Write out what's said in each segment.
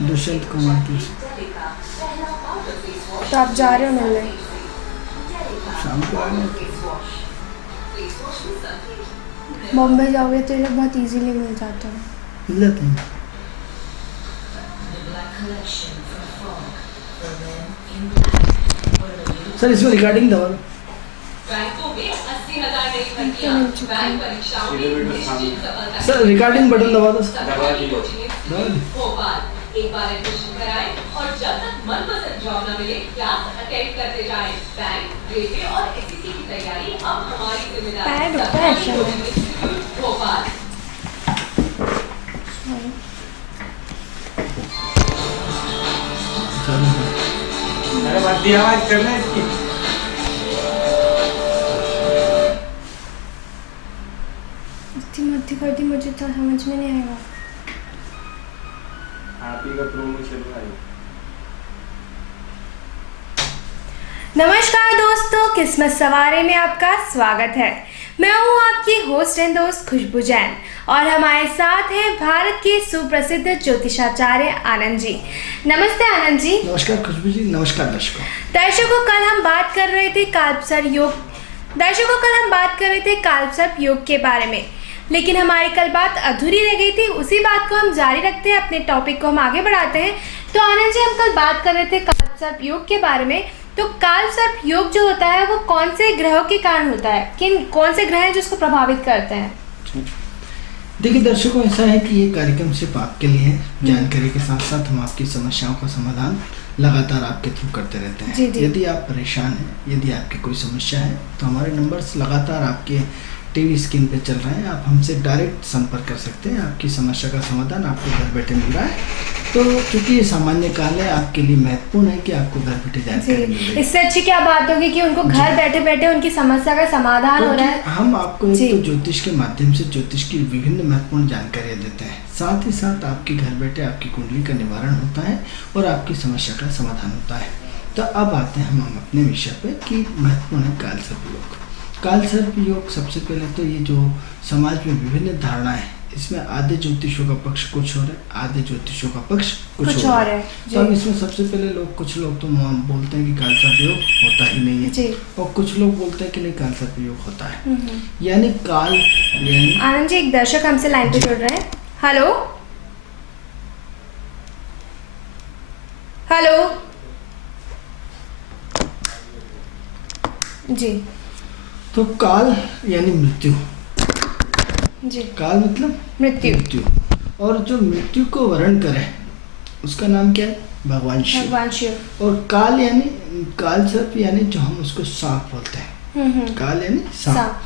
दुष्यंत कुमार की। तो आप जा रहे हो मिलने? शाम को आएंगे। बॉम्बे जाओगे तो ये लोग बहुत इजीली मिल जाते हैं। मिल जाते हैं। सर इसमें रिकॉर्डिंग दबा दो। तो मिल चुके हैं। सर रिकॉर्डिंग बटन दबा दो। एक बार एडमिशन कराएं और जब तक मनपसंद जॉब न मिले क्लास अटेंड करते जाएं। बैंक, रेलवे और एसएससी की तैयारी अब हमारी जिम्मेदारी। पैड होता है ऐसा। भोपाल। अरे मध्य आवाज करना है इसकी। इतनी मध्य कर दी, मुझे तो समझ में नहीं आएगा। आप ही का प्रोमो चल रहा है। नमस्कार दोस्तों, किस्मत सवारे में आपका स्वागत है। मैं हूं आपकी होस्ट एंड दोस्त खुशबू जैन और हमारे साथ हैं भारत के सुप्रसिद्ध ज्योतिषाचार्य आनंद जी। नमस्ते आनंद जी। नमस्कार खुशबू जी। नमस्कार दर्शकों। दर्शकों कल हम बात कर रहे थे कालसर्प योग के बारे में, लेकिन हमारी कल बात अधूरी रह गई थी। उसी बात को हम जारी रखते हैं, अपने टॉपिक को हम आगे बढ़ाते हैं। तो आनंद जी, हम कल बात कर रहे थे कालसर्प योग के बारे में। तो कालसर्प योग जो होता है वो कौन से ग्रहों के कारण होता है, कौन से ग्रह हैं जो उसको प्रभावित करते हैं? देखिए दर्शकों, ऐसा है कि ये कार्यक्रम सिर्फ आपके लिए है। जानकारी के साथ साथ हम आपकी समस्याओं का समाधान लगातार आपके थ्रू करते रहते हैं। जी, जी। यदि आप परेशान हैं, यदि आपकी कोई समस्या है, तो हमारे नंबर्स लगातार आपके टीवी स्क्रीन पे चल रहे हैं। आप हमसे डायरेक्ट संपर्क कर सकते हैं। आपकी समस्या का समाधान आपको घर बैठे मिल रहा है। तो क्योंकि ये सामान्य काल है, आपके लिए महत्वपूर्ण है कि आपको घर बैठे जानकारी मिल रही है। इससे अच्छी क्या बात होगी कि उनको घर बैठे बैठे उनकी समस्या का समाधान हो रहा है। हम आपको जी। एक तो ज्योतिष के माध्यम से ज्योतिष की विभिन्न महत्वपूर्ण जानकारियां देते हैं, साथ ही साथ आपके घर बैठे आपकी कुंडली का निवारण होता है और आपकी समस्या का समाधान होता है। तो अब आते हैं हम अपने विषय पे कि महत्वपूर्ण है कालसर्प योग। कालसर्प योग सबसे पहले तो ये जो समाज में विभिन्न धारणाएं, इसमें आधे ज्योतिषों का पक्ष कुछ और है, आधे ज्योतिषों का पक्ष कुछ और है। तो अब इसमें सबसे पहले कुछ लोग तो बोलते हैं कि कालसर्प योग होता ही नहीं है जी। और कुछ लोग बोलते हैं कि नहीं कालसर्प योग होता है। यानी आनंद जी, एक दर्शक हमसे लाइन पे जुड़ रहे हैं। हेलो हेलो जी। तो काल यानी मृत्यु। जी। काल मतलब मृत्यु। और जो मृत्यु को वर्ण करे उसका नाम क्या है? भगवान शिव। और काल यानी कालसर्प यानी जो हम उसको सांप बोलते हैं। काल यानी सांप।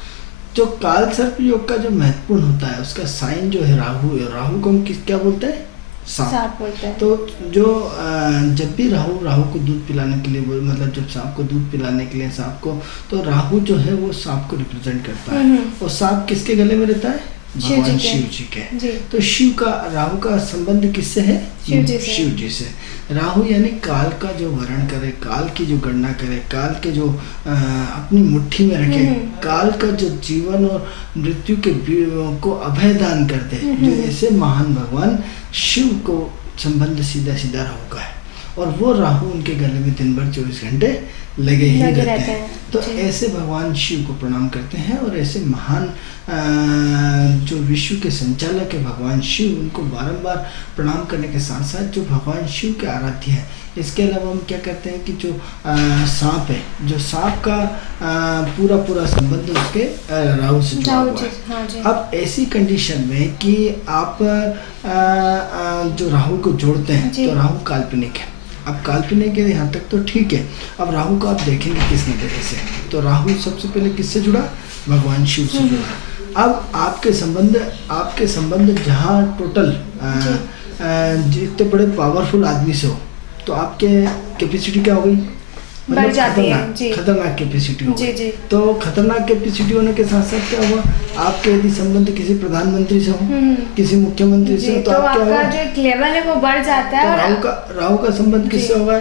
जो कालसर्प योग का जो महत्वपूर्ण होता है, उसका साइन जो है राहु है। राहु को हम क्या बोलते हैं? सांप बोलते हैं। तो जो जब भी राहु को दूध पिलाने के लिए, मतलब जब सांप को दूध पिलाने के लिए सांप को, तो राहु जो है वो सांप को रिप्रेजेंट करता है। और सांप किसके गले में रहता है? भगवान शिव जी के। तो शिव का राहु का संबंध किससे है? शिव जी से। राहु यानी काल का जो वर्ण करे, काल की जो गणना करे, काल के जो अपनी मुट्ठी में रखे, काल का जो जीवन और मृत्यु के को अभय दान करते, जो ऐसे महान भगवान शिव को संबंध सीधा सीधा राहु का है। और वो राहु उनके गले में दिन भर 24 घंटे लगे ही रहते हैं। तो ऐसे भगवान शिव को प्रणाम करते हैं और ऐसे महान जो विश्व के संचालक है भगवान शिव, उनको बारंबार प्रणाम करने के साथ साथ जो भगवान शिव के आराध्य है, इसके अलावा हम क्या करते हैं कि जो सांप है, जो सांप का पूरा संबंध उसके राहु से जुड़ा हुआ है। अब ऐसी कंडीशन में कि आप जो राहु को जोड़ते हैं, तो राहु काल्पनिक है। अब काल्पनिक है यहाँ तक तो ठीक है। अब राहु को आप देखेंगे किस नजरिए से, तो राहु सबसे पहले किससे जुड़ा? भगवान शिव से जुड़ा। अब आपके संबंध जहाँ टोटल जितने बड़े पावरफुल आदमी से हो, तो आपके कैपेसिटी क्या हो गई? बढ़ जाती है। खतरनाक कैपेसिटी हो जी। तो खतरनाक कैपेसिटी होने के साथ साथ क्या हुआ? आपके यदि संबंध किसी प्रधानमंत्री से हो, किसी मुख्यमंत्री से, तो आपका जो एक लेवल है वो बढ़ जाता है। तो राहु का संबंध किससे होगा?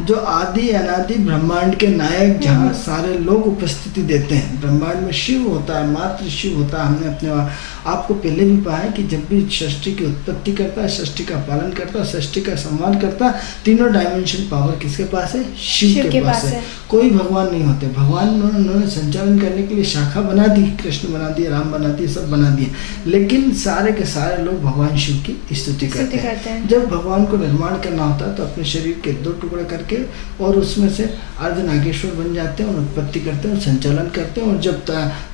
जो आदि अनादि ब्रह्मांड के नायक, जहाँ सारे लोग उपस्थिति देते हैं। ब्रह्मांड में शिव होता है, मात्र शिव होता है। हमने अपने आपको पहले भी पाया है कि जब भी सृष्टि की उत्पत्ति करता है, सृष्टि का पालन करता है, सृष्टि का संवाद करता है, तीनों डायमेंशन पावर किसके पास है? शिव के पास है। कोई भगवान नहीं होते। भगवान उन्होंने संचालन करने के लिए शाखा बना दी, कृष्ण बना दिए, राम बना दिए, सब बना दिए, लेकिन सारे के सारे लोग भगवान शिव की स्तुति करते हैं। जब भगवान को निर्माण करना होता है तो अपने शरीर के 2 टुकड़े करके और उसमें से अर्धनागेश्वर बन जाते हैं और उत्पत्ति करते हैं और संचालन करते हैं, और जब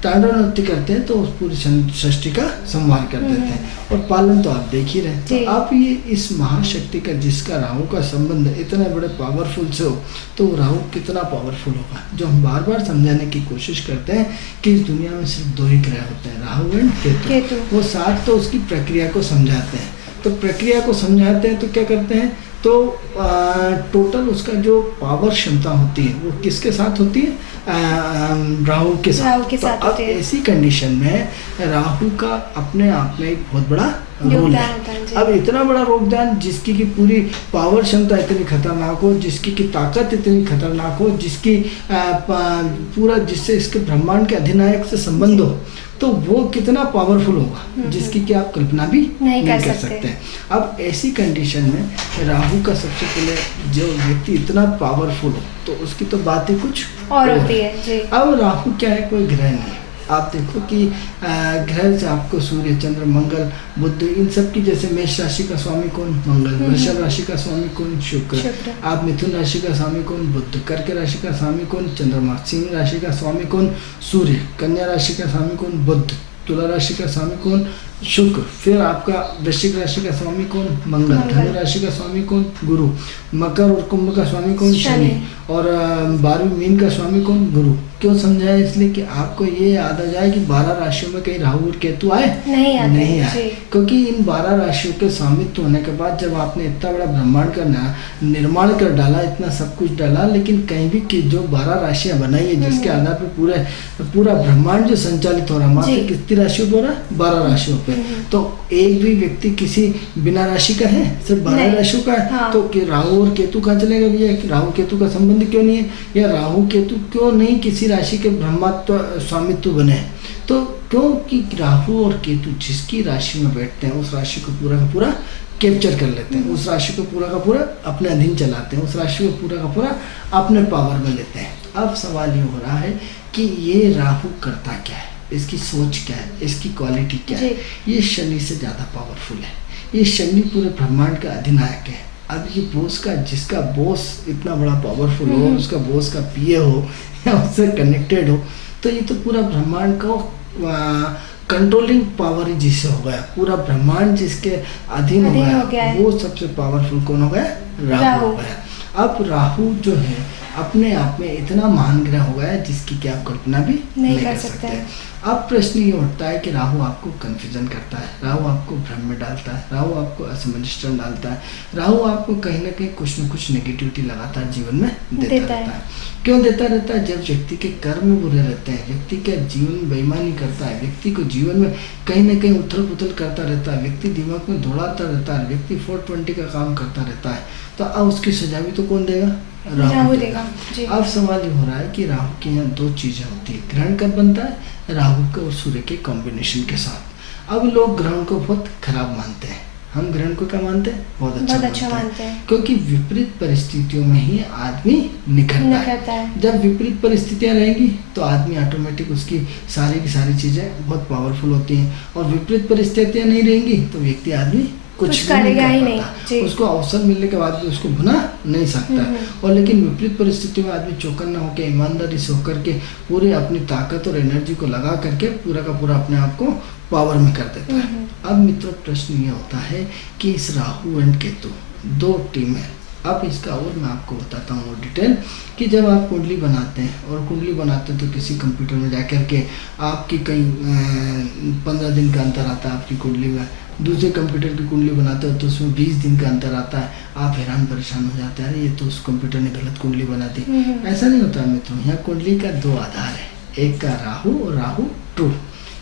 तांडव नृत्य करते हैं तो उस पूरी सृष्टि का संहार कर देते हैं, और पालन तो आप देख ही रहे हैं। तो आप ये इस महाशक्ति का, जिसका राहु का संबंध इतने बड़े पावरफुल से हो, तो राहु कितना पावरफुल होगा, जो हम बार बार समझाने की कोशिश करते हैं कि इस दुनिया में सिर्फ 2 ही ग्रह होते हैं, राहु एंड केतु। वो साथ तो उसकी प्रक्रिया को समझाते हैं। तो प्रक्रिया को समझाते हैं तो क्या करते हैं, तो टोटल उसका जो पावर क्षमता होती है वो किसके साथ होती है? राहु के साथ। तो अब ऐसी कंडीशन में राहु का अपने आप में एक बहुत बड़ा रोल है। अब इतना बड़ा योगदान, जिसकी की पूरी पावर क्षमता इतनी खतरनाक हो, जिसकी की ताकत इतनी खतरनाक हो, जिसकी पूरा, जिससे इसके ब्रह्मांड के अधिनायक से संबंध हो, तो वो कितना पावरफुल होगा, जिसकी कि आप कल्पना भी नहीं कर सकते। अब ऐसी कंडीशन में राहु का सबसे पहले जो व्यक्ति इतना पावरफुल हो, तो उसकी तो बात ही कुछ और होती है जी। अब राहु क्या है? कोई ग्रह नहीं। आप देखो कि ग्रह से आपको सूर्य, चंद्र, मंगल, बुध, इन सब की, जैसे मेष राशि का स्वामी कौन? मंगल। वृषभ राशि का स्वामी कौन? शुक्र। आप मिथुन राशि का स्वामी कौन? बुध। कर्क राशि का स्वामी कौन? चंद्रमा। सिंह राशि का स्वामी कौन? सूर्य। कन्या राशि का स्वामी कौन? बुध। तुला राशि का स्वामी कौन? शुक्र। फिर आपका वृश्चिक राशि का स्वामी कौन? मंगल। धनु राशि का स्वामी कौन? गुरु। मकर और कुंभ का स्वामी कौन? शनि। और 12वीं मीन का स्वामी कौन? गुरु। क्यों समझाया? इसलिए कि आपको ये याद आ जाए कि 12 राशियों में कहीं राहु और केतु आए? नहीं आए। क्योंकि इन 12 राशियों के स्वामित्व होने के बाद, जब आपने इतना बड़ा ब्रह्मांड का निर्माण कर डाला, इतना सब कुछ डाला, लेकिन कहीं भी कि जो 12 राशियां बनाई है, जिसके आधार पर पूरा ब्रह्मांड जो संचालित हो रहा, मात्र कितनी राशियों पर हो रहा? 12 राशियों। तो एक भी व्यक्ति किसी बिना राशि का है? सिर्फ 12 राशियों का है। हाँ। तो कि राहु और केतु कहाँ चलेगा भैया? राहु केतु का संबंध क्यों नहीं है, या राहु केतु क्यों नहीं किसी राशि के ब्रह्मत्व स्वामित्व बने? तो क्योंकि राहु और केतु जिसकी राशि में बैठते हैं, उस राशि को पूरा का पूरा कैप्चर कर लेते हैं, उस राशि को पूरा का पूरा अपने अधीन चलाते हैं, उस राशि को पूरा का पूरा अपने पावर में लेते हैं। अब सवाल ये हो रहा है कि ये राहु करता क्या है, इसकी सोच क्या है, इसकी क्वालिटी क्या है? ये शनि से ज़्यादा पावरफुल है। ये शनि पूरे ब्रह्मांड का अधिनायक है। अब ये बॉस का, जिसका बॉस इतना बड़ा पावरफुल हो, उसका बॉस का पीए हो या उससे कनेक्टेड हो, तो ये तो पूरा ब्रह्मांड का कंट्रोलिंग पावर ही जिससे हो गया, पूरा ब्रह्मांड जिसके अधीन हो गया, वो सबसे पावरफुल कौन हो गया? राहु हो गया। अब राहु जो है अपने आप में इतना महान ग्रह हो गया है, जिसकी क्या आप कल्पना भी नहीं कर सकते। अब प्रश्न ये उठता है कि राहु आपको कंफ्यूजन करता है, राहु आपको भ्रम में डालता है, राहु आपको असमंजस में डालता है, राहु आपको कहीं ना कहीं कुछ न कुछ नेगेटिविटी लगातार जीवन में देता रहता है। क्यों देता रहता है? जब व्यक्ति के कर्म बुरे रहते हैं, व्यक्ति के जीवन में बेईमानी करता है, व्यक्ति को जीवन में कहीं ना कहीं उथल पुथल करता रहता है, व्यक्ति दिमाग में दौड़ाता रहता है, व्यक्ति 420 का काम करता रहता है, तो अब उसकी सजा भी तो कौन देगा? राहु देगा। अब सवाल ये हो रहा है कि राहु के यहाँ 2 चीजें होती है। ग्रहण कब बनता है? राहु के और सूर्य के कॉम्बिनेशन के साथ। अब लोग ग्रहण को बहुत खराब मानते हैं, हम ग्रहण को क्या मानते हैं? बहुत अच्छा मानते हैं। क्योंकि विपरीत परिस्थितियों में ही आदमी निखरता है। जब विपरीत परिस्थितियां रहेंगी तो आदमी ऑटोमेटिक, उसकी सारी की सारी चीजें बहुत पावरफुल होती हैं, और विपरीत परिस्थितियां नहीं रहेंगी तो व्यक्ति आदमी कुछ करेगा ही नहीं। उसको अवसर मिलने के बाद भी उसको भुना नहीं सकता। और लेकिन विपरीत परिस्थितियों में आदमी चौकन्ना होकर, ईमानदारी से होकर के पूरे अपनी ताकत और एनर्जी को लगा करके पूरा का पूरा अपने आप को पावर में कर देता है। अब मित्रों, प्रश्न ये होता है कि इस राहु एंड केतु 2 टीम है। अब इसका और मैं आपको बताता हूँ और डिटेल कि जब आप कुंडली बनाते हैं, और कुंडली बनाते हैं तो किसी कंप्यूटर में जाकर के आपकी कहीं 15 दिन का अंतर आता है आपकी कुंडली में, दूसरे कंप्यूटर की कुंडली बनाते हो तो उसमें 20 दिन का अंतर आता है। आप हैरान परेशान हो जाते हैं, अरे ये तो उस कंप्यूटर ने गलत कुंडली बना दी। ऐसा नहीं होता मित्रों, यहाँ कुंडली का 2 आधार है, एक का राहु और राहु ट्रू।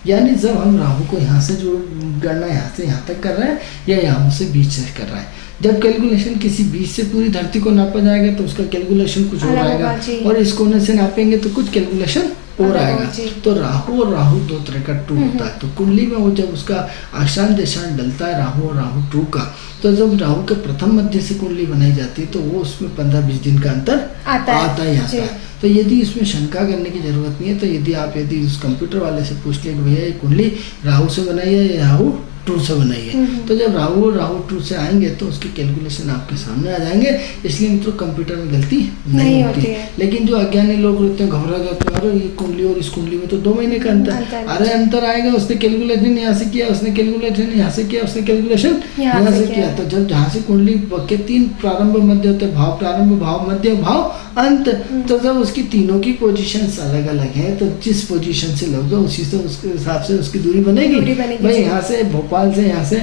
यानी जब हम राहु को यहाँ से जो गणना यहाँ से यहाँ तक कर रहे हैं या यहाँ से बीच से कर रहे हैं, जब कैलकुलेशन किसी बीच से पूरी धरती को नापा जाएगा तो उसका कैलकुलेशन कुछ और आएगा, और इस कोने से नापेंगे तो कुछ कैलकुलेशन और आएगा। तो राहु और राहु दो तरह का टू होता है। तो कुंडली में वो जब उसका आशान देशान डलता है राहु और राहु टू का, तो जब राहु के प्रथम मध्य से कुंडली बनाई जाती है तो वो उसमें 15-20 दिन का अंतर आता ही आता है। तो यदि इसमें शंका करने की जरूरत नहीं है, तो यदि उस कंप्यूटर वाले से पूछ ले कि भैया ये कुंडली राहु से बनाई है या राहु टू से बनाई है, तो जब राहु और राहु टू से आएंगे तो उसके कैलकुलेशन आपके सामने आ जाएंगे। इसलिए मित्रों कंप्यूटर में गलती नहीं होती है। लेकिन जो अज्ञानी लोग रहते हैं, घबरा जाते हैं, अरे ये कुंडली और इस कुंडली में तो 2 महीने का अंतर, अरे अंतर आएगा, उसने कैलकुलेशन यहाँ से किया, उसने कैलकुलेशन यहाँ से किया, उसने कैलकुलेशन यहाँ से किया। तो जब जहाँ से कुंडली के 3 प्रारंभ मध्य होते हैं, भाव प्रारंभ, भाव मध्य, भाव अंत, तो जब उसकी तीनों की पोजीशन अलग अलग है तो जिस पोजीशन से लोगे उसी से उसके हिसाब से उसकी दूरी बनेगी। भाई यहाँ से भोपाल से, यहाँ से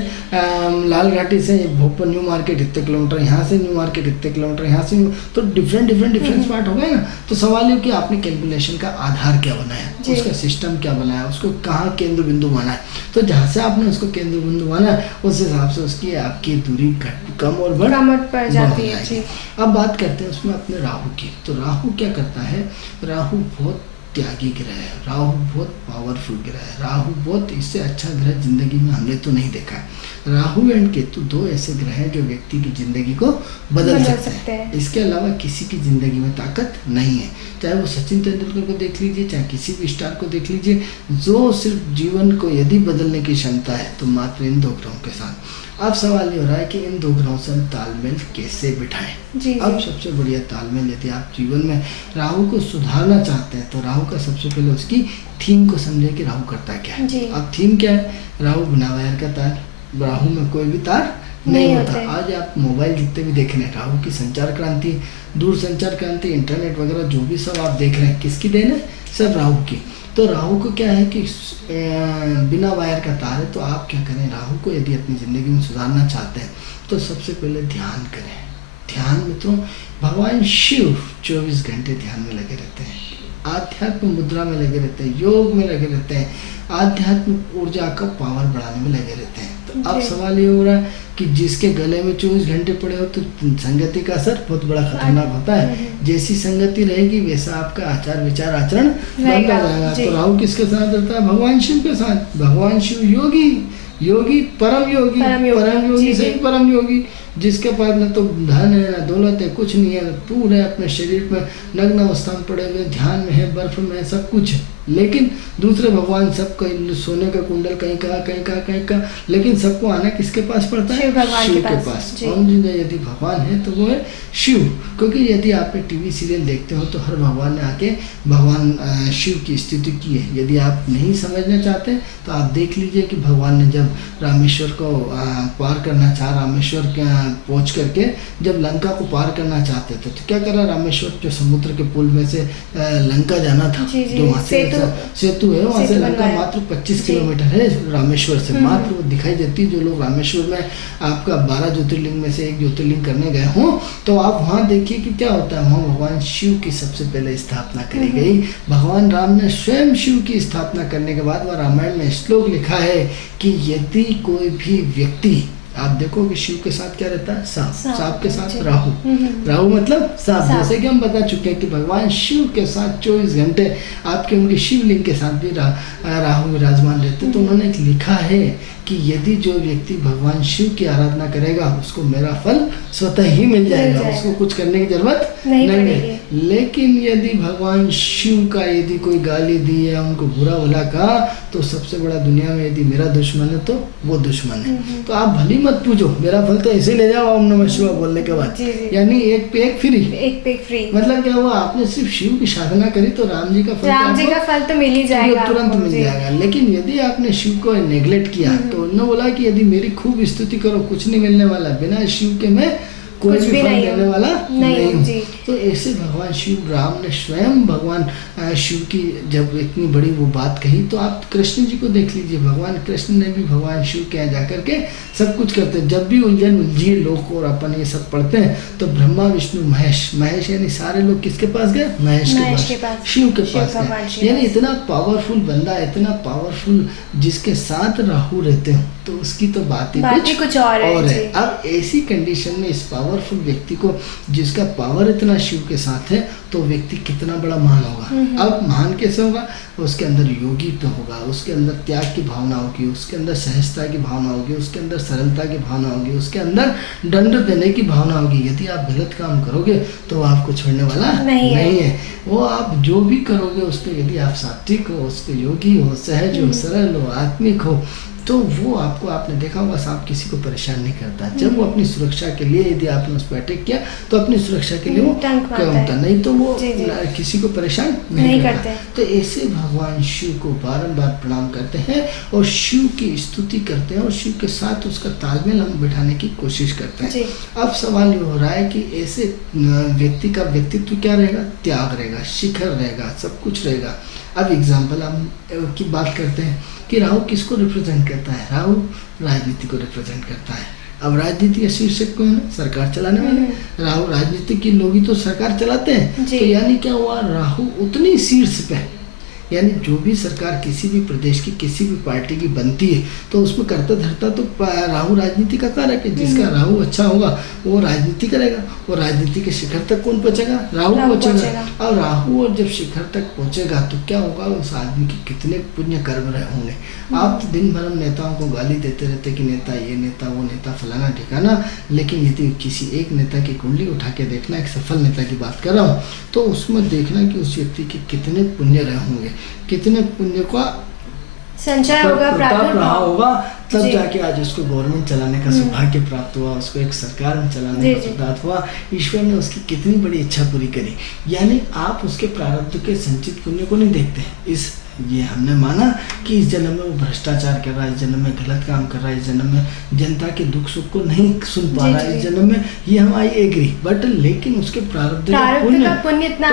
लाल घाटी से भोपाल न्यू मार्केट इतने किलोमीटर, यहाँ से न्यू मार्केट इतने किलोमीटर, यहाँ से तो डिफरेंट पार्ट हो गए ना। तो सवाल ये कि आपने कैलकुलेशन का आधार क्या बनाया, उसका सिस्टम क्या बनाया, उसको कहाँ केंद्र बिंदु माना है। तो जहाँ से आपने उसको केंद्र बिंदु माना उस हिसाब से उसकी आपकी दूरी कम और बढ़ जाती है। अब बात करते हैं उसमें अपने राहु की। तो राहु क्या करता है, राहु बहुत त्यागी ग्रह है, राहु बहुत पावरफुल ग्रह है, राहु बहुत, इससे अच्छा ग्रह जिंदगी में हमने तो नहीं देखा है। राहु एंड केतु 2 ऐसे ग्रह हैं जो व्यक्ति की जिंदगी को बदल सकते हैं। इसके अलावा किसी की जिंदगी में ताकत नहीं है। चाहे वो सचिन तेंदुलकर को देख लीजिए, चाहे किसी भी स्टार को देख लीजिए, जो सिर्फ जीवन को यदि बदलने की क्षमता है तो मात्र इन 2 ग्रहों के साथ। अब सवाल ये हो रहा है कि इन 2 ग्रहों से हम तालमेल कैसे बिठाएं। अब सबसे बढ़िया तालमेल, यदि आप जीवन में राहु को सुधारना चाहते हैं तो राहु का सबसे पहले उसकी थीम को समझें कि राहु करता क्या है। अब थीम क्या है, राहु बिना वायर का तार, राहु में कोई भी तार नहीं होता। आज आप मोबाइल जितने भी देख रहे हैं, राहु की संचार क्रांति, दूर संचार क्रांति, इंटरनेट वगैरह जो भी सब आप देख रहे हैं, किसकी देन है, सब राहु की। तो राहु को क्या है कि बिना वायर का तार है। तो आप क्या करें, राहु को यदि अपनी ज़िंदगी में सुधारना चाहते हैं तो सबसे पहले ध्यान करें। ध्यान मित्रों, भगवान शिव 24 घंटे ध्यान में लगे रहते हैं, आध्यात्म मुद्रा में लगे रहते हैं, योग में लगे रहते हैं, आध्यात्मिक ऊर्जा का पावर बढ़ाने में लगे रहते हैं। तो अब सवाल ये हो रहा है कि जिसके गले में 24 घंटे पड़े हो तो संगति का असर बहुत बड़ा खतरनाक होता है। जैसी संगति रहेगी वैसा आपका आचार विचार आचरण बनता जाएगा। तो राहु किसके साथ रहता है, भगवान शिव के साथ। भगवान शिव योगी परम योगी से परम योगी, जिसके पास न तो धन है न दौलत है, कुछ नहीं है, पूरे अपने शरीर में नग्न अवस्था में पड़े हुए, ध्यान में है, बर्फ में है, सब कुछ है। लेकिन दूसरे भगवान सब कहीं सोने का कुंडल कहीं का, लेकिन सबको आना किसके पास पड़ता है, शिव के पास। कौन यदि भगवान है तो वो है शिव। क्योंकि यदि आपने टीवी सीरियल देखते हो तो हर भगवान ने आके भगवान शिव की स्तुति की है। यदि आप नहीं समझना चाहते तो आप देख लीजिए कि भगवान ने जब रामेश्वर को पार करना चाहा, रामेश्वर पहुंच करके जब लंका को पार करना चाहते थे तो क्या करा, रामेश्वर जो समुद्र के पुल में से लंका जाना था, जो वहाँ से सेतु है, वहाँ से लंका मात्र 25 किलोमीटर है रामेश्वर से, मात्र वो दिखाई देती। जो लोग रामेश्वर में आपका 12 ज्योतिर्लिंग में से एक ज्योतिर्लिंग करने गए हों तो आप वहाँ देखिए कि क्या होता है। वहाँ भगवान शिव की सबसे पहले स्थापना करी गई। भगवान राम ने स्वयं शिव की स्थापना करने के बाद वह रामायण में श्लोक लिखा है कि यदि कोई भी व्यक्ति, आप देखो कि शिव के साथ क्या रहता है, सांप के साथ राहु मतलब सांप। जैसे कि हम बता चुके हैं कि भगवान शिव के साथ 24 घंटे आपके उनके शिवलिंग के साथ भी राहु विराजमान रहते। तो उन्होंने लिखा है कि यदि जो व्यक्ति भगवान शिव की आराधना करेगा उसको मेरा फल स्वतः ही मिल जाएगा, उसको कुछ करने की जरूरत नहीं है। लेकिन यदि भगवान शिव का यदि कोई गाली दी या उनको बुरा भला कहा तो सबसे बड़ा दुनिया में यदि मेरा दुश्मन है तो वो दुश्मन है। तो आप भली मत पूछो, मेरा फल तो ऐसे ले जाओ ओम नमः शिवाय बोलने के बाद, यानी एक पे एक फ्री। मतलब क्या हुआ, आपने सिर्फ शिव की साधना करी तो राम जी का फल तो मिल ही जाएगा, तुरंत मिल जाएगा। लेकिन यदि आपने शिव को नेग्लेक्ट किया तो उन्होंने बोला कि यदि मेरी खूब स्तुति करो कुछ नहीं मिलने वाला, बिना शिव के मैं कोई कुछ भी भी फल नहीं देने हूँ। वाला नहीं हूँ, जी। तो ऐसे भगवान शिव राम ने स्वयं भगवान शिव की जब इतनी बड़ी वो बात कही, तो आप कृष्ण जी को देख लीजिए, भगवान कृष्ण ने भी भगवान शिव के यहाँ जाकर के सब कुछ करते हैं। जब भी उलझिए लोग और अपन ये सब पढ़ते हैं तो ब्रह्मा विष्णु महेश यानी सारे लोग किसके पास गए? महेश के पास, शिव के पास गए। यानी इतना पावरफुल बंदा, इतना पावरफुल जिसके साथ राहु रहते हो तो उसकी तो बात ही कुछ और है। अब ऐसी कंडीशन में इस पावरफुल व्यक्ति को, जिसका पावर इतना शिव के साथ है, तो व्यक्ति कितना बड़ा महान होगा। अब महान कैसे होगा? उसके अंदर योगी तो होगा, उसके अंदर त्याग की भावना होगी, उसके अंदर सहजता की भावना होगी, उसके अंदर सरलता की भावना होगी, उसके अंदर दंड देने की भावना होगी। यदि आप गलत काम करोगे तो वो आपको छोड़ने वाला नहीं है। वो आप जो भी करोगे उसको, यदि आप सात्विक हो, उसके योगी हो, सहज हो, सरल हो, आत्मिक हो, तो वो आपको, आपने देखा होगा सांप किसी को परेशान नहीं करता। जब वो अपनी सुरक्षा के लिए, यदि आपने उस पर अटैक किया तो अपनी सुरक्षा के लिए वो करता, नहीं तो वो किसी को परेशान नहीं करता। तो ऐसे भगवान शिव को बारंबार प्रणाम करते हैं और शिव की स्तुति करते हैं और शिव के साथ उसका तालमेल हम बिठाने की कोशिश करते हैं। अब सवाल ये हो रहा है कि ऐसे व्यक्ति का व्यक्तित्व क्या रहेगा? त्याग रहेगा, शिखर रहेगा, सब कुछ रहेगा। अब एग्जाम्पल हम की बात करते हैं कि राहु किसको रिप्रेजेंट करता है? राहु राजनीति को रिप्रेजेंट करता है। अब राजनीति का शीर्षक कौन है? सरकार चलाने वाले। राहु राजनीति के लोग ही तो सरकार चलाते हैं। तो यानी क्या हुआ? राहु उतनी शीर्ष पे है, यानी जो भी सरकार किसी भी प्रदेश की, किसी भी पार्टी की बनती है तो उसमें करता धरता तो राहु राजनीति का कारक है। जिसका राहु अच्छा होगा वो राजनीति करेगा, और राजनीति के शिखर तक कौन पहुंचेगा? राहु पहुंचेगा। और राहु और जब शिखर तक पहुंचेगा तो क्या होगा? उस आदमी के कितने पुण्य कर्म रहे होंगे। आप दिन भर हम नेताओं को गाली देते रहते कि नेता ये नेता वो नेता फलाना ठिकाना, लेकिन यदि किसी एक नेता की कुंडली उठा के देखना, एक सफल नेता की बात कर रहा हूँ, तो उसमें देखना कि उस व्यक्ति के कितने पुण्य रहे होंगे, कितने पुण्य का संचय होगा, प्रताप रहा होगा, तब जाके आज उसको गवर्नमेंट चलाने का सौभाग्य प्राप्त हुआ, उसको एक सरकार में चलाने का सौभाग्य हुआ। ईश्वर ने उसकी कितनी बड़ी इच्छा पूरी करी। यानी आप उसके प्रारब्ध के संचित पुण्य को नहीं देखते। ये हमने माना कि इस जन्म में वो भ्रष्टाचार कर रहा है, इस जन्म में गलत काम कर रहा है, इस जन्म में जनता के दुख सुख को नहीं सुन पा रहा है, इस जन्म में ये हम आई एग्री, बट लेकिन उसके प्रारब्ध का पुण्य इतना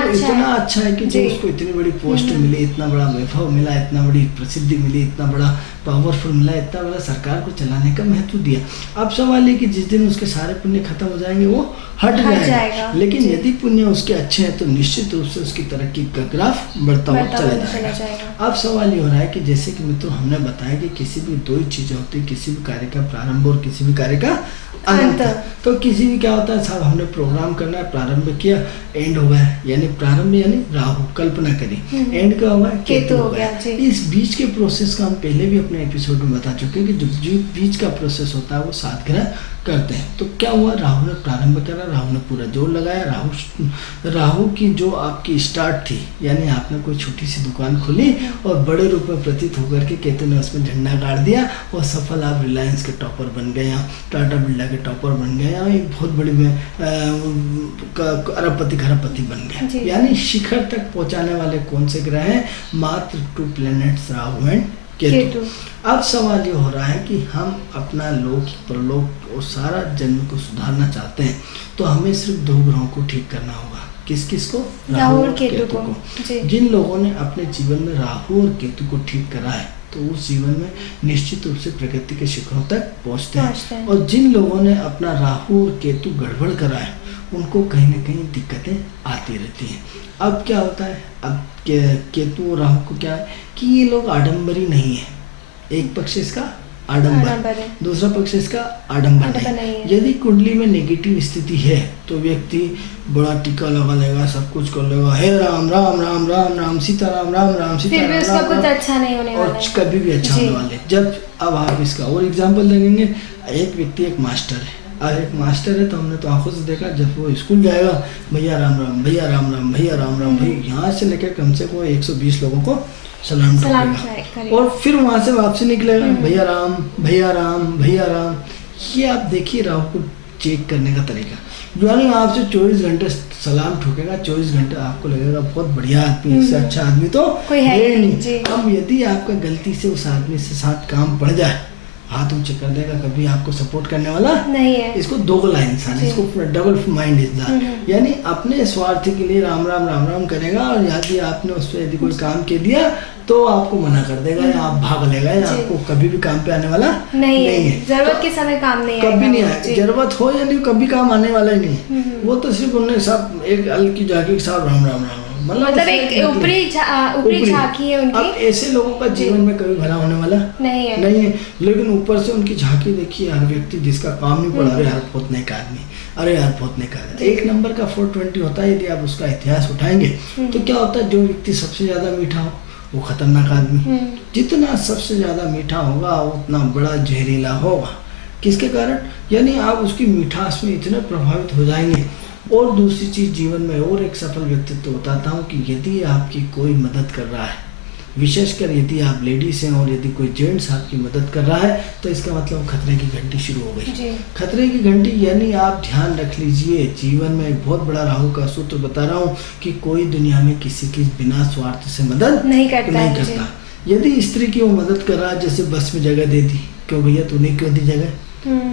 अच्छा है कि जो उसको इतनी बड़ी पोस्ट मिली, इतना बड़ा वैभव मिला, इतना बड़ी प्रसिद्धि मिली, इतना बड़ा पावरफुल मिला, इतना बड़ा सरकार को चलाने का महत्व दिया। अब सवाल है कि जिस दिन उसके सारे पुण्य खत्म हो जाएंगे वो हट जाएगा। लेकिन यदि पुण्य उसके अच्छे हैं तो निश्चित रूप से उसकी तरक्की का ग्राफ बढ़ता हुआ चला जाएगा। अब सवाल ये हो रहा है कि जैसे कि मित्रों हमने बताया कि किसी भी दो ही चीजें होती है, किसी भी कार्य का प्रारंभ और किसी भी कार्य का अंत। तो किसी भी क्या होता है साहब, हमने प्रोग्राम करना है, प्रारंभ किया, एंड हो गया। यानी प्रारंभ यानी राहु, कल्पना करी, एंड का हुआ केतु हो गया। इस बीच के प्रोसेस का हम पहले भी अपने एपिसोड में बता चुके हैं कि जो बीच का प्रोसेस होता है वो 7 ग्रह करते हैं। तो क्या हुआ? राहु ने प्रारंभ करा, राहु ने पूरा जोर लगाया। राहु की जो आपकी स्टार्ट थी, यानी आपने कोई छोटी सी दुकान खोली और बड़े रूप में प्रतीत होकर के केतु ने उसमें झंडा गाड़ दिया और सफल आप रिलायंस के टॉपर बन गए, टाटा बिरला के टॉपर बन गए, एक बहुत बड़ी अरबपति खरबपति बन गए। यानी शिखर तक पहुंचाने वाले कौन से ग्रह हैं? मात्र 2 प्लैनेट्स, राहु एंड केतु। अब सवाल ये हो रहा है कि हम अपना लोक परलोक और सारा जन्म को सुधारना चाहते हैं तो हमें सिर्फ 2 ग्रहों को ठीक करना होगा। किस को? राहु और केतु को। जिन लोगों ने अपने जीवन में राहु और केतु को ठीक करा है तो उस जीवन में निश्चित रूप से प्रगति के शिखरों तक पहुंचते हैं। और जिन लोगों ने अपना राहु और केतु गड़बड़ करा है उनको कहीं ना कहीं दिक्कतें आती रहती हैं। अब क्या होता है? अब केतु और राहु को क्या है कि ये लोग आडंबरी नहीं है। एक पक्ष इसका आडंबर, दूसरा पक्ष इसका आडंबर नहीं है। यदि कुंडली में नेगेटिव स्थिति है तो व्यक्ति बड़ा टीका लगा लेगा, सब कुछ कर लेगा, हे राम राम राम राम राम सीताराम राम राम सीताराम, फिर भी उसका कुछ अच्छा नहीं होने वाला, और कभी भी अच्छा होने वाले। जब अब आप इसका और एग्जाम्पल देंगे, एक व्यक्ति एक मास्टर है, अब एक मास्टर है तो हमने तो आंखों से देखा जब वो स्कूल जाएगा, भैया राम राम, भैया राम राम, भैया राम राम, भाई यहाँ से लेकर कम से कम 120 लोगों को सलाम ठोकेगा और फिर वहाँ से वापसी निकलेगा, भैया राम भैया राम भैया राम। ये आप देखिए राहु को चेक करने का तरीका, यानी आपसे 24 घंटे सलाम ठोकेगा, 24 घंटे आपको लगेगा बहुत बढ़िया आदमी, इससे अच्छा आदमी तो कोई है नहीं। अब यदि आपका गलती से उस आदमी से साथ काम पड़ जाए हाथ ऊंचे कर देगा, कभी आपको सपोर्ट करने वाला नहीं है। इसको दोगला इंसान, इसको डबल माइंड इंसान, यानी अपने स्वार्थ के लिए राम राम राम राम करेगा, और यदि आपने उस पर यदि कोई काम के दिया तो आपको मना कर देगा, या आप भाग लेगा, या आपको कभी भी काम पे आने वाला नहीं है। जरूरत के समय काम नहीं आएगा, कभी नहीं आएगा, जरूरत हो या नहीं कभी काम आने वाला ही नहीं। वो तो सिर्फ उन्होंने सब एक हल्की जाके साहब राम राम राम, मतलब एक ऊपरी झांकी है उनकी। अब ऐसे लोगों का जीवन में कभी भला होने वाला नहीं है। लेकिन ऊपर से उनकी झांकी देखिए, हर व्यक्ति जिसका काम नहीं पड़ा, अरे यार बहुत नेक आदमी, अरे यार बहुत नेक आदमी। एक नंबर का 420 होता है। यदि आप उसका इतिहास उठाएंगे तो क्या होता है, जो व्यक्ति सबसे ज्यादा मीठा हो वो खतरनाक आदमी, जितना सबसे ज्यादा मीठा होगा उतना बड़ा जहरीला होगा। किसके कारण, यानी आप उसकी मिठास में इतने प्रभावित हो जाएंगे। और दूसरी चीज जीवन में और एक सफल व्यक्तित्व बताता हूँ कि यदि आपकी कोई मदद कर रहा है, विशेषकर यदि आप लेडीज हैं और यदि कोई जेंट्स आपकी मदद कर रहा है, तो इसका मतलब खतरे की घंटी शुरू हो गई। खतरे की घंटी यानी आप ध्यान रख लीजिए, जीवन में एक बहुत बड़ा राहु का सूत्र बता रहा हूँ कि कोई दुनिया में किसी की बिना स्वार्थ से मदद नहीं करता। यदि स्त्री की वो मदद कर रहा है, जैसे बस में जगह दे दी, क्यों भैया तूने क्यों दी जगह,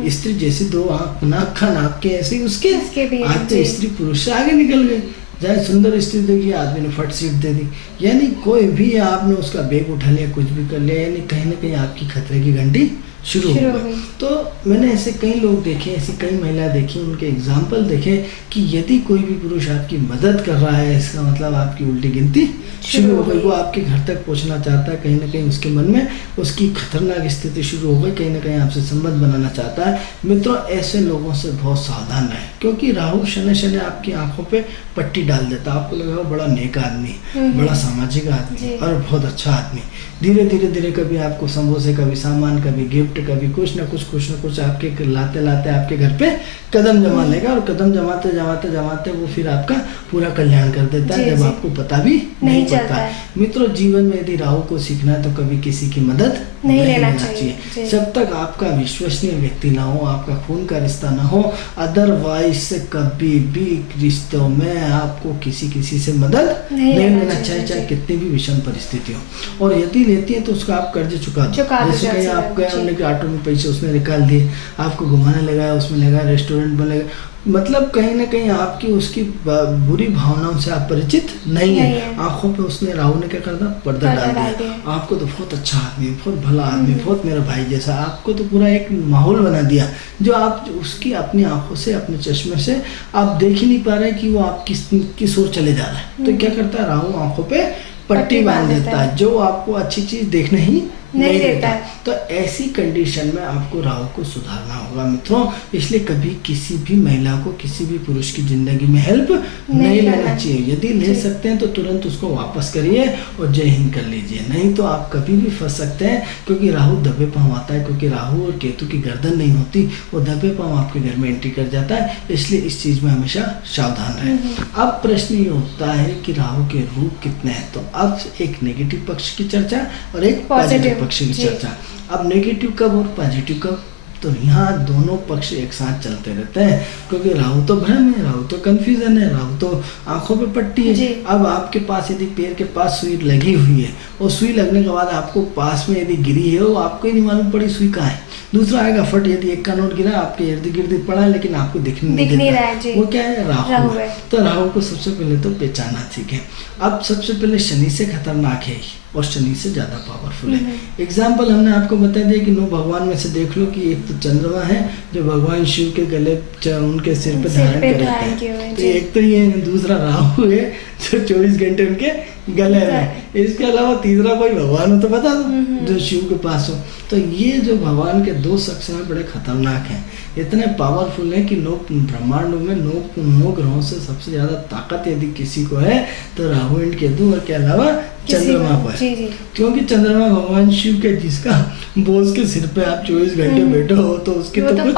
स्त्री जैसे दो आँख नाक खान आपके ऐसे उसके आज तो स्त्री पुरुष से आगे निकल गई। चाहे सुंदर स्त्री देखिए, आदमी ने फट सीट दे दी, यानी कोई भी आपने उसका बैग उठा लिया, कुछ भी कर लिया, यानी कहीं ना कहीं आपकी खतरे की घंटी शुरू हो गई। तो मैंने ऐसे कई लोग देखे, ऐसी कई महिला देखी, उनके एग्जाम्पल देखे कि यदि कोई भी पुरुष आपकी मदद कर रहा है, इसका मतलब आपकी उल्टी गिनती शुरू हो गई। वो आपके घर तक पहुंचना चाहता है, कहीं ना कहीं उसके मन में उसकी खतरनाक स्थिति शुरू हो गई, कहीं ना कहीं आपसे संबंध बनाना चाहता है। मित्रों, ऐसे लोगों से बहुत सावधान रहें, क्योंकि राहु शनि शनि आपकी आंखों पे पट्टी डाल देता है। आपको लगेगा बड़ा नेक आदमी, बड़ा सामाजिक आदमी और बहुत अच्छा आदमी। धीरे धीरे कभी आपको समोसे, कभी सामान, कभी गिफ्ट, कभी कुछ ना कुछ आपके लाते लाते आपके घर पे कदम जमा लेगा, और कदम जमाते वो फिर आपका पूरा कल्याण कर देता है, जब आपको पता भी नहीं चलता है। मित्रों, जीवन में यदि राहु को सीखना है तो कभी किसी की मदद नहीं लेना चाहिए। जब तक आपका विश्वसनीय व्यक्ति ना हो, आपका खून का रिश्ता ना हो, अदरवाइज से कभी भी रिश्तों में आपको किसी से मदद नहीं लेना चाहिए, चाहे कितनी भी विषम परिस्थिति हो। और यदि लेती है तो उसका आप कर्ज चुका दो। जैसे कहीं आप गए, उन्होंने ऑटो में पैसे उसने निकाल दिए, आपको घुमाने लगा, उसमें लगा, रेस्टोरेंट में लगा, मतलब कहीं ना कहीं आपकी उसकी बुरी भावनाओं से आप परिचित नहीं है। आंखों पे उसने राहु ने क्या कर दिया, पर्दा डाल दिया। आपको तो बहुत अच्छा आदमी, बहुत भला आदमी, बहुत मेरा भाई जैसा, आपको तो पूरा एक माहौल बना दिया, जो आप उसकी अपनी आंखों से, अपने चश्मे से आप देख ही नहीं पा रहे कि वो आप किस ओर चले जा रहा है। तो क्या करता है, राहु आंखों पे पट्टी बांध देता है, जो आपको अच्छी चीज देखने ही नहीं देता है। तो ऐसी कंडीशन में आपको राहु को सुधारना होगा मित्रों। इसलिए कभी किसी भी महिला को, किसी भी पुरुष की जिंदगी में हेल्प नहीं लेना चाहिए। यदि ले सकते हैं तो तुरंत उसको वापस करिए और जय हिंद कर लीजिए, नहीं तो आप कभी भी फंस सकते हैं, क्योंकि राहु दबे पांव आता है। क्योंकि राहु और केतु की गर्दन नहीं होती, वो दबे पांव आपके घर में एंट्री कर जाता है। इसलिए इस चीज में हमेशा सावधान रहें। अब प्रश्न ये होता है कि राहु के रूप कितने हैं, तो अब एक नेगेटिव पक्ष की चर्चा और एक पॉजिटिव पक्ष की चर्चा। अब नेगेटिव कब और पॉजिटिव कब, तो यहाँ दोनों पक्ष एक साथ चलते रहते हैं, क्योंकि राहु तो भ्रम है, राहु तो कंफ्यूजन है, राहु तो आंखों पे पट्टी है। अब आपके पास यदि पैर के पास सुई लगी हुई है, और सुई लगने के बाद आपको पास में यदि गिरी है, वो आपको ही नहीं मालूम पड़ी सुई कहाँ है। दूसरा आएगा फट, यदि एक का नोट गिरा आपके इर्द गिर्द पड़ा है, लेकिन आपको दिख नहीं देता, वो क्या है, राहु है। तो राहु को सबसे पहले तो पहचाना सीखें। अब सबसे पहले शनि से खतरनाक है और शनि से ज्यादा पावरफुल है। एग्जाम्पल हमने आपको बता दिया कि 9 भगवान में से देख लो कि एक तो चंद्रमा है जो भगवान शिव के गले, उनके सिर पे धारण करते हैं, तो एक तो ये, दूसरा राहु है जो 24 घंटे उनके गले में। इसके अलावा तीसरा कोई भगवान हो तो बता दो जो शिव के पास हो। तो ये जो भगवान के 2 शख्स हैं बड़े खतरनाक हैं, इतने पावरफुल हैं कि 9 ब्रह्मांडों में 9 ग्रहों से सबसे ज्यादा ताकत यदि किसी को है तो राहु एंड केतु के अलावा चंद्रमा को है। क्योंकि चंद्रमा भगवान शिव के, जिसका बोझ के सिर पे आप 24 घंटे बैठे हो, तो उसके तो कुछ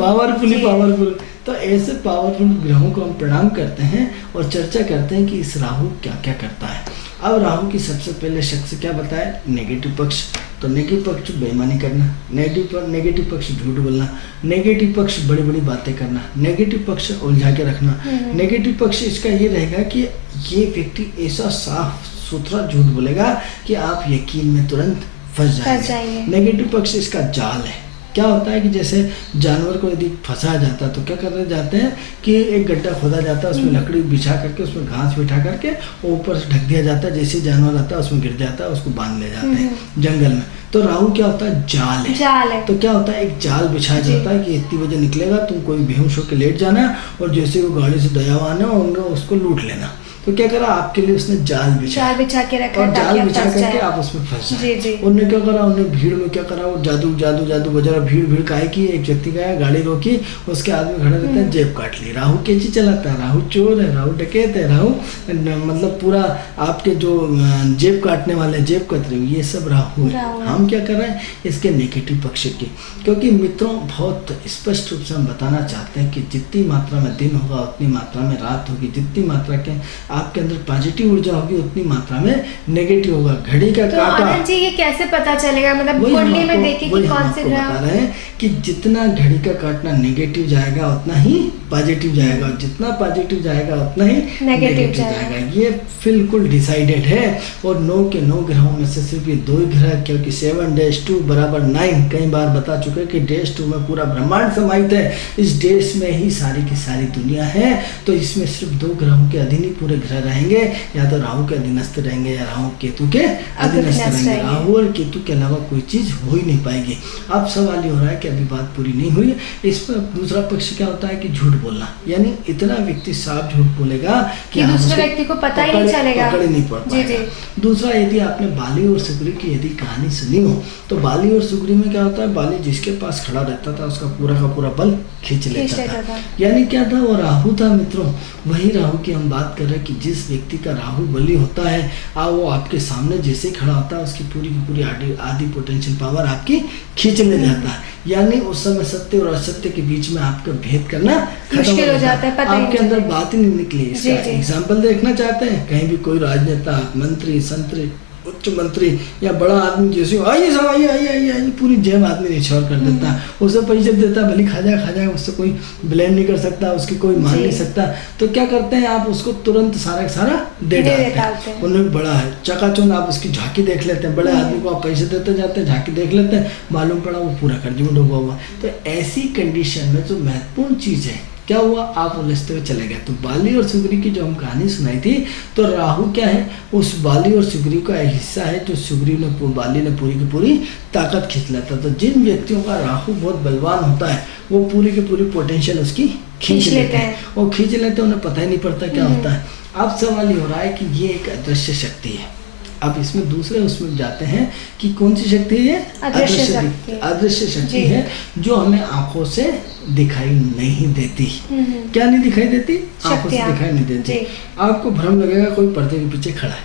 पावरफुल। तो ऐसे पावरफुल ग्रहों को हम प्रणाम करते हैं और चर्चा करते हैं कि इस राहु क्या क्या करता है। अब राहु की सबसे पहले शख्स क्या बताए, नेगेटिव पक्ष। तो नेगेटिव पक्ष बेईमानी करना, नेगेटिव पक्ष झूठ बोलना, नेगेटिव पक्ष बड़ी बड़ी बातें करना, नेगेटिव पक्ष उलझा के रखना। नेगेटिव पक्ष इसका ये रहेगा कि ये व्यक्ति ऐसा साफ सुथरा झूठ बोलेगा कि आप यकीन में तुरंत फंस जाएंगे। जाएंगे। नेगेटिव पक्ष इसका जाल है। क्या होता है कि जैसे जानवर को यदि फंसा जाता है तो क्या करने जाते हैं कि एक गड्ढा खोदा जाता है, उसमें लकड़ी बिछा करके, उसमें घास बिठा करके ऊपर से ढक दिया जाता है, जैसे जानवर आता है उसमें गिर जाता है, उसको बांध ले जाते हैं जंगल में। तो राहु क्या होता है, जाल है। तो क्या होता है, एक जाल बिछाया जाता है कि इतनी बजे निकलेगा, तुम कोई बेहोश होकर लेट जाना और जैसे वो गाड़ी से दया आना और उसको लूट लेना। तो क्या करा, आपके लिए उसने जाल बिछा के रखा और जाल बिछा करके आप उसमें फंस जाए। उन्होंने क्या करा, उन्हें भीड़ में क्या करा, वो जादू बजा रहा, भीड़ काहे की, एक व्यक्ति गया, गाड़ी रोकी, उसके आदमी खड़ा रहता है, जेब काट ली। राहु कैची चलाता है, राहु चोर है, राहु डकैत है, राहु मतलब पूरा आपके जो जेब काटने वाले, जेब कतरे, ये सब राहु है। हम क्या कर रहे हैं, इसके नेगेटिव पक्ष की, क्योंकि मित्रों बहुत स्पष्ट रूप से हम बताना चाहते हैं कि जितनी मात्रा में दिन होगा उतनी मात्रा में रात होगी, जितनी मात्रा के आपके अंदर पॉजिटिव ऊर्जा होगी उतनी मात्रा में नेगेटिव होगा। घड़ी का तो काटा, आनंद जी ये कैसे पता चलेगा, मतलब कुंडली में देखे कि कौन से ग्रह बता रहे हैं कि जितना घड़ी का काटना नेगेटिव जाएगा उतना ही पॉजिटिव जाएगा, और जितना पॉजिटिव जाएगा उतना ही नेगेटिव जाएगा। ये बिल्कुल डिसाइडेड है। और 9 के 9 ग्रहों में से सिर्फ ये 2 ग्रह, क्योंकि 7-2 बराबर 9 कई बार बता चुके कि -2 में पूरा ब्रह्मांड समाहित है, इस देश में ही सारी की सारी दुनिया है। तो इसमें सिर्फ 2 ग्रहों के अधीन ही पूरे ग्रह रहेंगे, या तो राहु के अधीनस्थ रहेंगे या राहु केतु के अधीनस्थ रहेंगे। राहु और केतु के अलावा कोई चीज हो ही नहीं पाएगी। अब सवाल ये हो रहा है कि अभी बात पूरी नहीं हुई, इस पर दूसरा पक्ष क्या होता है कि झूठ बोलना, यानी इतना व्यक्ति साफ झूठ बोलेगा कि दूसरे व्यक्ति को पता ही नहीं चलेगा, पकड़ नहीं पड़ पाएगा। दूसरा, यदि आपने बाली और सुग्री की यदि कहानी सुनी हो तो बाली और सुग्री में क्या होता है, बाली जिसके पास खड़ा रहता था उसका पूरा का पूरा बल खींच लेता था। यानी क्या था, वो राहु था मित्रों। वही राहु की हम बात कर रहे हैं कि जिस व्यक्ति का राहु बली होता है, वो आपके सामने जैसे खड़ा होता है उसकी पूरी की पूरी आधी पोटेंशियल पावर आपकी खींच ले जाता है। यानी उस समय सत्य और असत्य के बीच में आपका भेद करना मुश्किल हो जाता है, आपके अंदर बात ही नहीं निकली। इसका एग्जाम्पल देखना चाहते हैं, कहीं भी कोई राजनेता, मंत्री, संतरी, उच्च मंत्री या बड़ा आदमी जैसे आइए सब आइए पूरी जेब आदमी निछावर कर देता है, उसे पैसे देता है, भले खा जाए, उससे कोई ब्लेम नहीं कर सकता, उसकी कोई मान नहीं सकता। तो क्या करते हैं, आप उसको तुरंत सारा दे डालते हैं। उन्हें बड़ा है चकाचौंध, आप उसकी झांकी देख लेते हैं, बड़े आदमी को आप पैसे देते जाते हैं, झांकी देख लेते हैं, मालूम पड़ा वो पूरा कर्ज में डूबा हुआ। तो ऐसी कंडीशन में जो महत्वपूर्ण चीज़ है, क्या हुआ, आप उलझते हुए चले गए। तो बाली और सुग्री की जो हम कहानी सुनाई थी, तो राहु क्या है, उस बाली और सुग्री का एक हिस्सा है जो बाली ने पूरी की पूरी ताकत खींच लेता। तो जिन व्यक्तियों का राहु बहुत बलवान होता है वो पूरी की पूरी पोटेंशियल उसकी खींच लेते हैं, और खींच लेते हैं, उन्हें पता ही नहीं पड़ता क्या होता है। अब सवाल ये हो रहा है कि ये एक अदृश्य शक्ति है। अब इसमें दूसरे उसमें जाते हैं कि कौन सी शक्ति है, ये अदृश्य शक्ति है जो हमें आंखों से दिखाई नहीं देती। क्या नहीं दिखाई देती, आंखों से दिखाई नहीं देती। आपको भ्रम लगेगा कोई पर्दे के पीछे खड़ा है,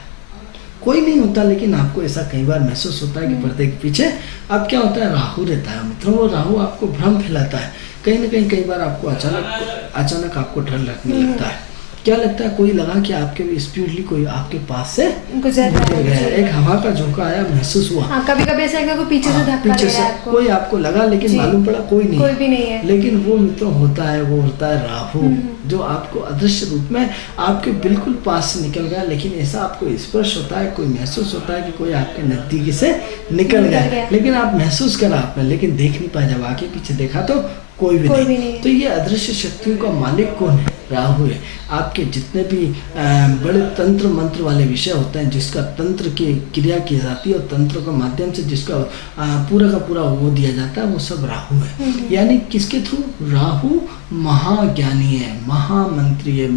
कोई नहीं होता, लेकिन आपको ऐसा कई बार महसूस होता है कि पर्दे के पीछे। अब क्या होता है, राहु रहता है मित्रों, वो राहु आपको भ्रम फैलाता है। कहीं ना कहीं कई बार आपको अचानक आपको डर लगने लगता है। क्या लगता है, कोई लगा कि आपके स्पीडली कोई आपके पास से गुजर गया, एक हवा का झोंका आया, महसूस हुआ। कभी-कभी ऐसा लगा कोई पीछे से धक्का दे रहा है आपको, कोई आपको लगा, लेकिन मालूम पड़ा कोई भी नहीं है। लेकिन वो मित्रों होता है, वो होता है राहु, जो आपको अदृश्य रूप में आपके बिल्कुल पास से निकल गया, लेकिन ऐसा आपको स्पर्श होता है, कोई महसूस होता है कि कोई आपके नजदीकी से निकल गया, लेकिन आप महसूस करा आपने, लेकिन देख नहीं पाया। जब आगे पीछे देखा तो कोई भी नहीं। तो ये अदृश्य शक्तियों का मालिक कौन है, राहु है। आपके जितने भी बड़े तंत्र मंत्र वाले विषय होते हैं, जिसका तंत्र की क्रिया की जाती है और तंत्र के माध्यम से जिसका पूरा का पूरा वो दिया जाता है, वो सब राहु है। यानी किसके थ्रू, राहु महाज्ञानी है, महामंत्री है,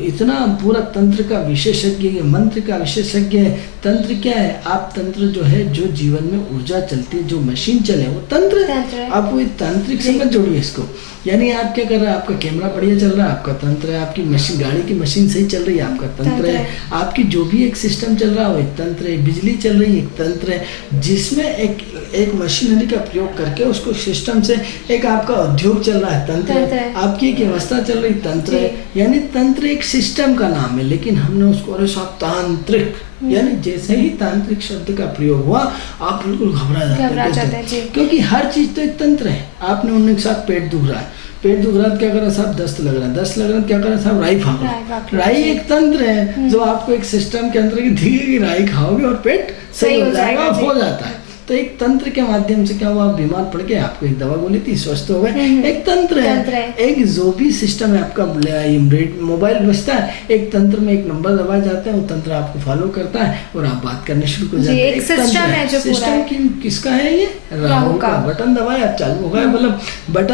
इतना पूरा तंत्र का विशेषज्ञ है, मंत्र का विशेषज्ञ है। तंत्र क्या है, आप तंत्र जो है, जो जीवन में ऊर्जा चलती है, जो मशीन चले, वो तंत्र है। आप वो तांत्रिक से मत जोड़िए इसको। यानी आप क्या कर रहे हैं, आपका कैमरा बढ़िया चल रहा है, आपका तंत्र है। आपकी मशीन, गाड़ी की मशीन सही चल रही है, आपका तंत्र है। आपकी जो भी एक सिस्टम चल रहा है वो एक तंत्र है। बिजली चल रही है, एक तंत्र है, जिसमें एक मशीनरी का प्रयोग करके उसको सिस्टम से एक आपका उद्योग चल रहा है, तंत्र है। आपकी एक व्यवस्था चल रही, तंत्र है। यानी तंत्र एक सिस्टम का नाम है, लेकिन हमने उसको अरे साहब तांत्रिक, यानी जैसे ही तांत्रिक शब्द का प्रयोग हुआ आप बिल्कुल घबरा जाते हैं, क्योंकि हर चीज तो एक तंत्र है। आपने उन्हें के साथ पेट दुख रहा है, पेट दुख रहा है तो क्या करें साहब, दस्त लग रहा है, दस्त लग रहा है तो क्या करें साहब, राई खा राई लो। खा लो। राई एक तंत्र है जो आपको एक सिस्टम के अंदर की दिखेगी, राई खाओगे और पेट सही हो जाएगा, जी। हो जाता है। तो एक तंत्र के माध्यम से क्या हुआ, आप बीमार पड़ गए, आपको एक दवा गोली थी, स्वस्थ हो गए, एक तंत्र तंत्र है। है। एक जो भी सिस्टम है आपका, मोबाइल बजता है, एक तंत्र में एक नंबर दबाए जाते हैं, वो तंत्र आपको फॉलो करता है और आप बात करने शुरू कर जी, जाते हैं। एक सिस्टम है जो पूरा सिस्टम है। की किसका है ये, राहु राहु का। का। बटन दबाया, चालू हो गया, मतलब बटन